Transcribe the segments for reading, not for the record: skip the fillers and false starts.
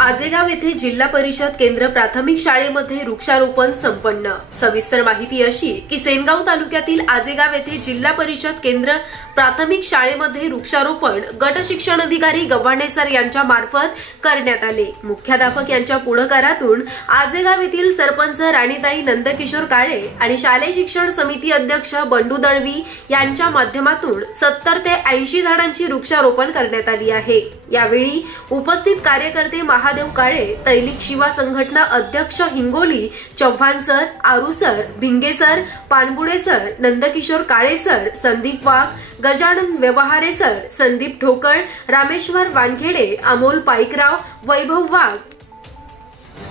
आजेगाव येथे जिल्हा परिषद केंद्र प्राथमिक शाळेमध्ये वृक्षारोपण संपन्न। सविस्तर माहिती अशी की सेनगाव तालुक्यातील आजेगाव येथे जिल्हा परिषद केंद्र प्राथमिक शाळेमध्ये वृक्षारोपण गट शिक्षण अधिकारी गव्हाणे सर यांच्या मार्फत करण्यात आले। मुख्याध्यापक यांच्या पुढाकारातून आजेगाव येथील सरपंच राणीताई नंदकिशोर काळे आणि शालेय शिक्षण समिती अध्यक्ष बंडू दळवी यांच्या माध्यमातून 70 ते 80 झाडांची वृक्षारोपण करण्यात आली आहे। यावेळी उपस्थित कार्यकर्ते महादेव काळे, तैलिक शिवा संघटना अध्यक्ष हिंगोली चव्हाण सर, आरू सर, भिंगे सर, पाणबुडे सर, नंदकिशोर काळे सर, संदीप वाघ, गजानन व्यवहारे सर, संदीप ठोकळ, रामेश्वर वानखेडे, अमोल पाईकराव, वैभव वाघ,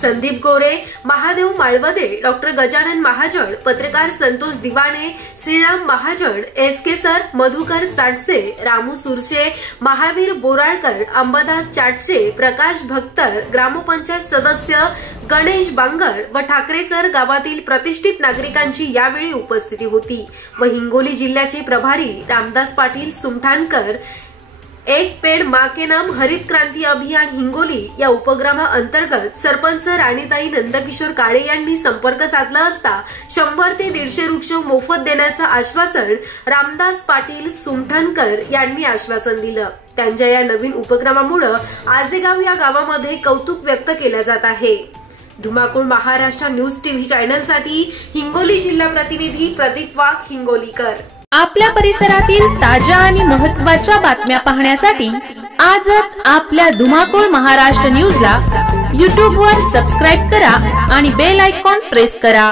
संदीप गोरे, महादेव माळवदे, डॉक्टर गजानन महाजन, पत्रकार संतोष दिवाणे, श्रीराम महाजन, एसके सर, मधुकर चाटसे, रामू सुरशे, महावीर बोराळकर, अंबादास चाटसे, प्रकाश भक्तर, ग्रामपंचायत सदस्य गणेश बांगर व ठाकरे सर गावातील प्रतिष्ठित नागरिकांची यावेळी उपस्थिती होती व हिंगोली जिल्ह्याचे प्रभारी रामदास पाटील सुमठाणकर एक पेड़ मां के नाम हरित क्रांती अभियान हिंगोली या उपक्रमाअंतर्गत सरपंच राणीताई नंदकिशोर काळे यांनी संपर्क साधला असता 100 ते 150 वृक्ष मोफत देण्याचं आश्वासन रामदास पाटील सुमठाणकर यांनी आश्वासन दिलं। त्यांच्या या नवीन उपक्रमामुळे आजेगाव या गावामध्ये कौतुक व्यक्त केले जात आहे। धुमाकूळ महाराष्ट्र न्यूज टीव्ही चॅनलसाठी हिंगोली जिल्हा प्रतिनिधी प्रदीप वाघ, हिंगोलीकर। आपल्या परिसरातील ताज्या आणि महत्त्वाच्या बातम्या पाहण्यासाठी आजच आपल्या धुमाकूळ महाराष्ट्र न्यूजला YouTube वर सबस्क्राइब करा आणि बेल आयकॉन प्रेस करा।